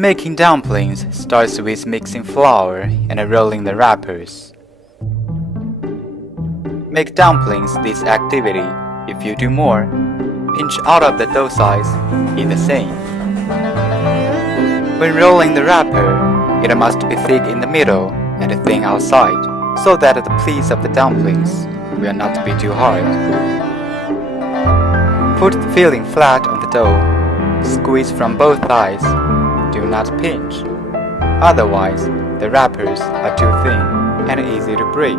Making dumplings starts with mixing flour and rolling the wrappers. Make dumplings this activity. If you do more, pinch out of the dough size, eat the same. When rolling the wrapper, it must be thick in the middle and thin outside, so that the pleats of the dumplings will not be too hard. Put the filling flat on the dough. Squeeze from both sides. Do not pinch. Otherwise, the wrappers are too thin and easy to break.